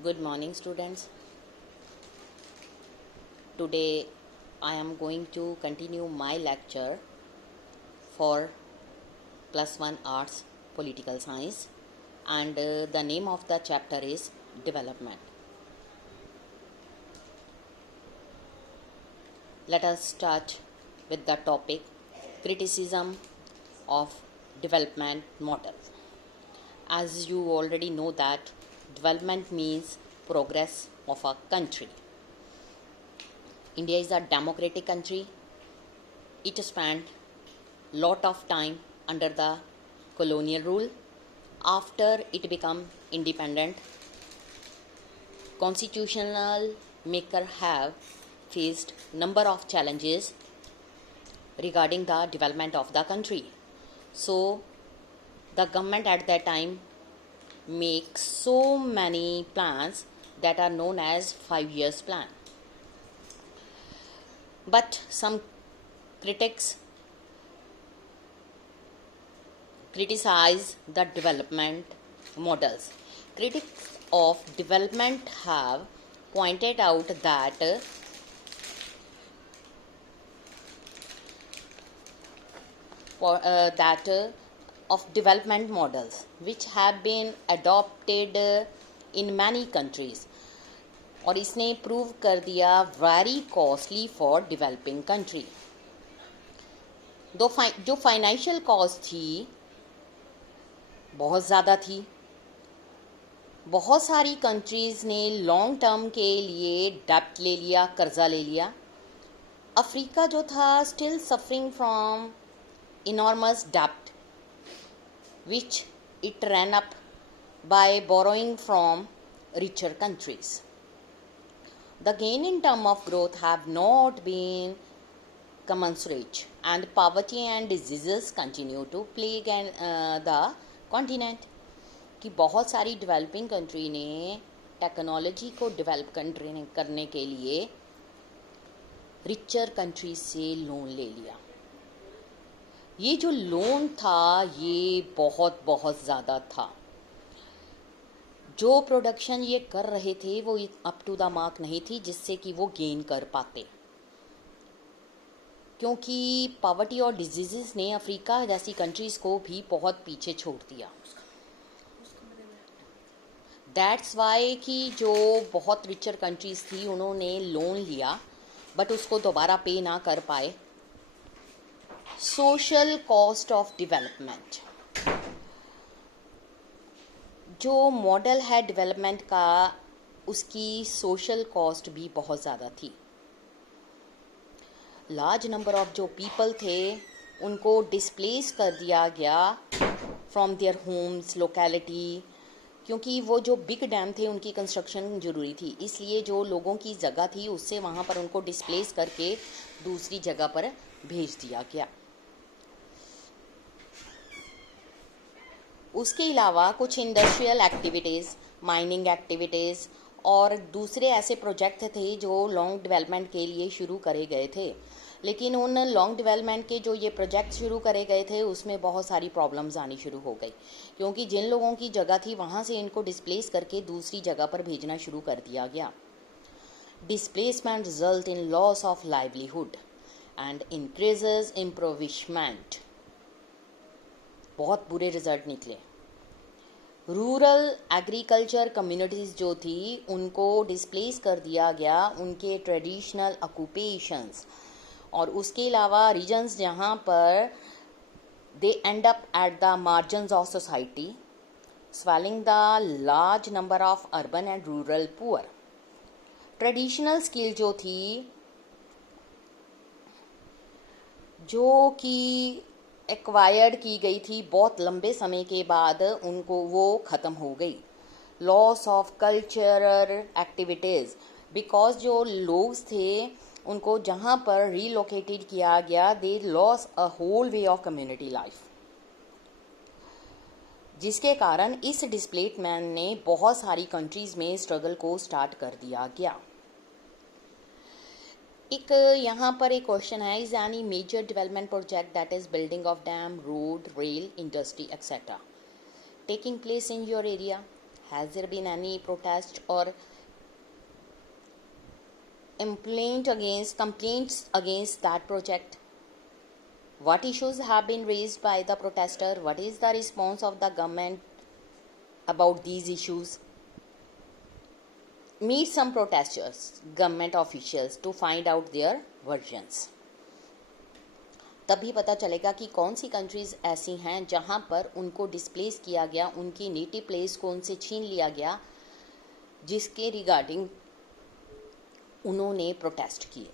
Good morning, students. Today I am going to continue my lecture for plus 1 arts political science, and the name of the chapter is development. Let us start with the topic criticism of development model. As you already know that development means progress of a country. India is a democratic country. It spent lot of time under the colonial rule. After it became independent, constitutional maker have faced number of challenges regarding the development of the country. So the government at that time makes so many plans that are known as 5 years plan. But some critics criticize the development models. Critics of development have pointed out that of development models which have been adopted in many countries, और इसने prove कर दिया very costly for developing country. जो financial cost थी बहुत ज़्यादा थी. बहुत सारी कंट्रीज़ ने लॉन्ग टर्म के लिए डेप्ट ले लिया, कर्जा ले लिया. अफ्रीका जो था still suffering from enormous debt which it ran up by borrowing from richer countries. The gain in terms of growth have not been commensurate, and poverty and diseases continue to plague the continent. कि बहुत सारी developing country ने technology को develop करने के लिए richer country से loan ले लिया. ये जो लोन था ये बहुत ज़्यादा था. जो प्रोडक्शन ये कर रहे थे वो अप टू द मार्क नहीं थी जिससे कि वो गेन कर पाते, क्योंकि पॉवर्टी और डिजीज़ ने अफ्रीका जैसी कंट्रीज़ को भी बहुत पीछे छोड़ दिया. दैट्स वाई कि जो बहुत रिचर कंट्रीज़ थी उन्होंने लोन लिया बट उसको दोबारा पे ना कर पाए. सोशल कॉस्ट ऑफ डेवलपमेंट, जो मॉडल है डेवलपमेंट का उसकी सोशल कॉस्ट भी बहुत ज़्यादा थी. लार्ज नंबर ऑफ जो पीपल थे उनको डिस्प्लेस कर दिया गया फ्रॉम देयर होम्स लोकेलिटी, क्योंकि वो जो बिग डैम थे उनकी कंस्ट्रक्शन ज़रूरी थी. इसलिए जो लोगों की जगह थी उससे वहाँ पर उनको डिस्प्लेस करके दूसरी जगह पर भेज दिया गया. उसके अलावा कुछ इंडस्ट्रियल एक्टिविटीज़, माइनिंग एक्टिविटीज़ और दूसरे ऐसे प्रोजेक्ट थे जो लॉन्ग डेवलपमेंट के लिए शुरू करे गए थे. लेकिन उन लॉन्ग डेवलपमेंट के जो ये प्रोजेक्ट शुरू करे गए थे उसमें बहुत सारी प्रॉब्लम्स आनी शुरू हो गई, क्योंकि जिन लोगों की जगह थी वहाँ से इनको डिस्प्लेस करके दूसरी जगह पर भेजना शुरू कर दिया गया. Displacement result in loss of livelihood and increases impoverishment. बहुत बुरे रिजल्ट निकले. रूरल एग्रीकल्चर कम्युनिटीज़ जो थी उनको डिस्प्लेस कर दिया गया उनके ट्रेडिशनल ऑक्यूपेशंस, और उसके अलावा रीजन्स जहाँ पर they end up at the margins of society, swelling the large number of urban and rural poor. Traditional skill जो थी जो कि एक्वायर्ड की गई थी बहुत लंबे समय के बाद उनको वो ख़त्म हो गई. Loss of cultural activities, because जो लोग थे उनको जहाँ पर रीलोकेटेड किया गया they loss a whole way of community life, जिसके कारण इस डिस्प्लेसमेंट ने बहुत सारी कंट्रीज़ में स्ट्रगल को स्टार्ट कर दिया गया. एक यहाँ पर एक क्वेश्चन है, is any major development project that is building of dam, road, rail, industry etcetera taking place in your area? Has there been any protest or complaints against that project? What issues have been raised by the protester? What is the response of the government about these issues? Meet some protesters, government officials to find out their versions. तभी पता चलेगा कि कौन सी countries ऐसी हैं जहां पर उनको डिस्प्लेस किया गया, उनकी नेटिव प्लेस को उनसे छीन लिया गया, जिसके रिगार्डिंग उन्होंने प्रोटेस्ट किए।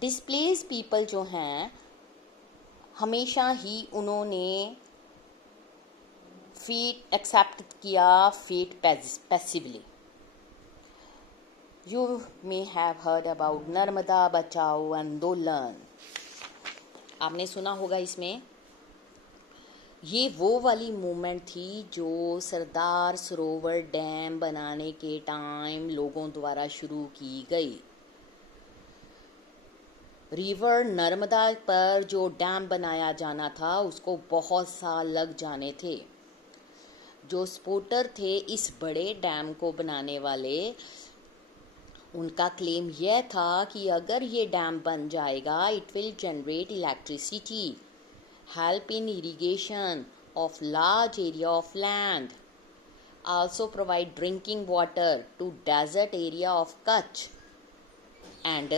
डिस्प्लेस पीपल जो हैं हमेशा ही उन्होंने फेट एक्सेप्ट किया, fate passively. You may have heard about Narmada Bachao Andolan, आपने सुना होगा। इसमें ये वो वाली मूवमेंट थी जो सरदार सरोवर डैम बनाने के टाइम लोगों द्वारा शुरू की गई। रिवर नर्मदा पर जो डैम बनाया जाना था उसको बहुत साल लग जाने थे। जो सपोर्टर थे इस बड़े डैम को बनाने वाले, उनका क्लेम यह था कि अगर ये डैम बन जाएगा it will generate electricity, help in irrigation of large area of land, also provide drinking water to desert area of Kutch and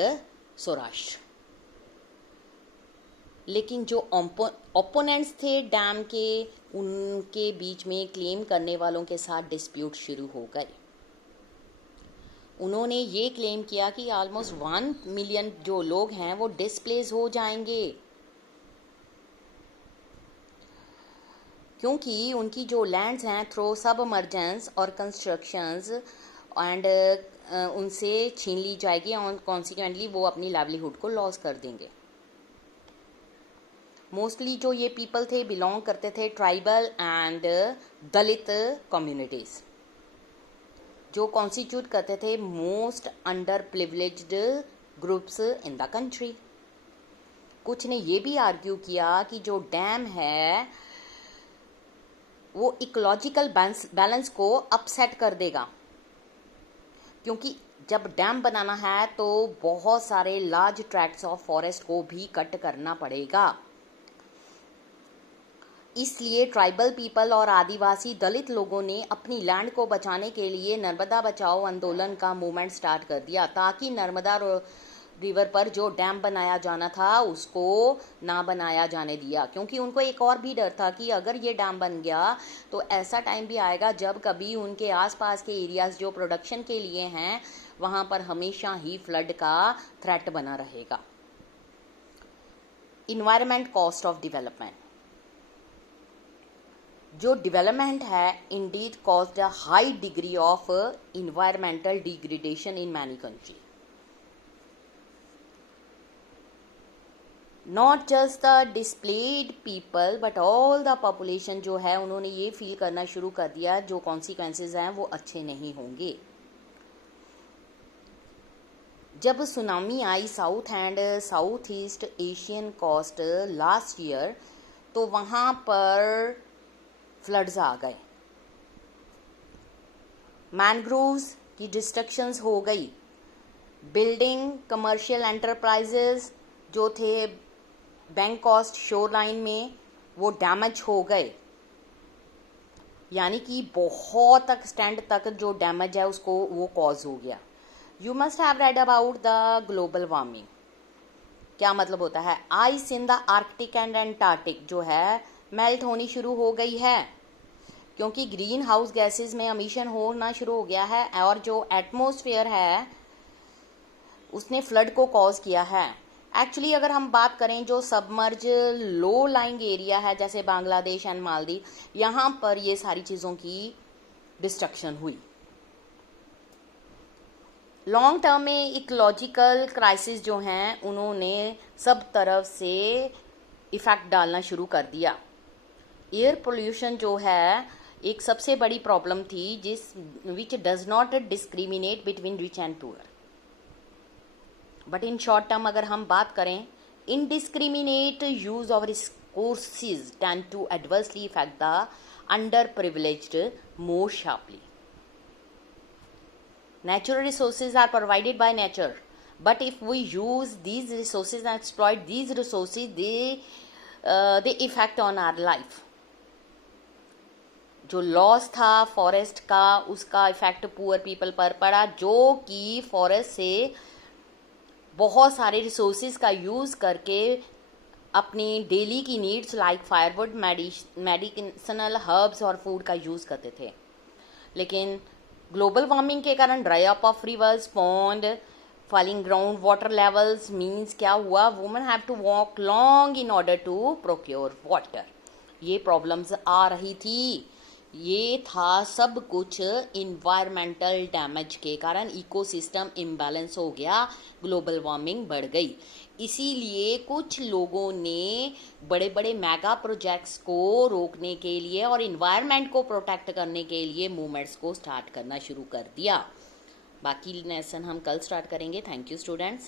Saurashtra। लेकिन जो ओपोनेंट्स थे डैम के, उनके बीच में क्लेम करने वालों के साथ डिस्प्यूट शुरू हो गए। उन्होंने ये क्लेम किया कि ऑलमोस्ट 1 मिलियन जो लोग हैं वो डिस्प्लेस हो जाएंगे, क्योंकि उनकी जो लैंड्स हैं थ्रू सबमर्जेंस और कंस्ट्रक्शंस एंड उनसे छीन ली जाएगी और कॉन्सिक्वेंटली वो अपनी लाइवलीहुड को लॉस कर देंगे। मोस्टली जो ये पीपल थे बिलोंग करते थे ट्राइबल एंड दलित कम्युनिटीज़, जो कॉन्स्टिट्यूट करते थे most under privileged groups in the country. कुछ ने ये भी आर्ग्यू किया कि जो डैम है वो इकोलॉजिकल बैलेंस को अपसेट कर देगा, क्योंकि जब डैम बनाना है तो बहुत सारे लार्ज ट्रैक्ट्स ऑफ फॉरेस्ट को भी कट करना पड़ेगा। इसलिए ट्राइबल पीपल और आदिवासी दलित लोगों ने अपनी लैंड को बचाने के लिए नर्मदा बचाओ आंदोलन का मूवमेंट स्टार्ट कर दिया, ताकि नर्मदा रिवर पर जो डैम बनाया जाना था उसको ना बनाया जाने दिया। क्योंकि उनको एक और भी डर था कि अगर ये डैम बन गया तो ऐसा टाइम भी आएगा जब कभी उनके आसपास के एरियाज जो प्रोडक्शन के लिए हैं वहाँ पर हमेशा ही फ्लड का थ्रेट बना रहेगा। इन्वायरमेंट कॉस्ट ऑफ डेवलपमेंट, जो डेवलपमेंट है Indeed caused a high degree of environmental degradation in many country. Not just the displayed people but all the population जो है उन्होंने ये फील करना शुरू कर दिया जो कॉन्सिक्वेंसेस हैं वो अच्छे नहीं होंगे। जब सुनामी आई south and south east Asian coast last year, तो वहाँ पर फ्लड्स आ गए, मैनग्रोव्स की डिस्ट्रक्शंस हो गई, बिल्डिंग कमर्शियल एंटरप्राइजेस जो थे बैंक कोस्ट शोर लाइन में वो डैमेज हो गए। यानी कि बहुत एक्सटेंड तक जो डैमेज है उसको वो कॉज हो गया। You must have read about the global warming. क्या मतलब होता है? Ice in the Arctic and Antarctic जो है मेल्ट होनी शुरू हो गई है, क्योंकि ग्रीन हाउस गैसेस में एमिशन होना शुरू हो गया है और जो एटमॉस्फेयर है उसने फ्लड को कॉज किया है। एक्चुअली अगर हम बात करें जो सबमर्ज लो लाइंग एरिया है जैसे बांग्लादेश एंड मालदीव, यहाँ पर ये सारी चीज़ों की डिस्ट्रक्शन हुई। लॉन्ग टर्म में इकोलॉजिकल क्राइसिस जो हैं उन्होंने सब तरफ से इफ़ेक्ट डालना शुरू कर दिया। एयर पोल्यूशन जो है एक सबसे बड़ी प्रॉब्लम थी जिस which does not discriminate between rich and poor, but in short term अगर हम बात करें, indiscriminate use of resources tend to adversely effect the underprivileged more sharply. Natural resources are provided by nature, but if we use these resources and exploit these resources, they affect on our life. जो loss था forest का, उसका effect poor people पर पड़ा, जो कि forest से बहुत सारे रिसोर्सेज का यूज़ करके अपनी डेली की needs like firewood, medicinal herbs और फूड का यूज़ करते थे. लेकिन ग्लोबल वार्मिंग के कारण dry up of rivers, pond, falling ground water levels means क्या हुआ, women have to walk long in order to procure water. ये प्रॉब्लम्स आ रही थी. ये था सब कुछ इन्वायरमेंटल डैमेज के कारण. इकोसिस्टम इम्बैलेंस हो गया, ग्लोबल वार्मिंग बढ़ गई. इसीलिए कुछ लोगों ने बड़े बड़े मेगा प्रोजेक्ट्स को रोकने के लिए और इन्वायरमेंट को प्रोटेक्ट करने के लिए मूवमेंट्स को स्टार्ट करना शुरू कर दिया. बाकी लेसन हम कल स्टार्ट करेंगे. Thank you students.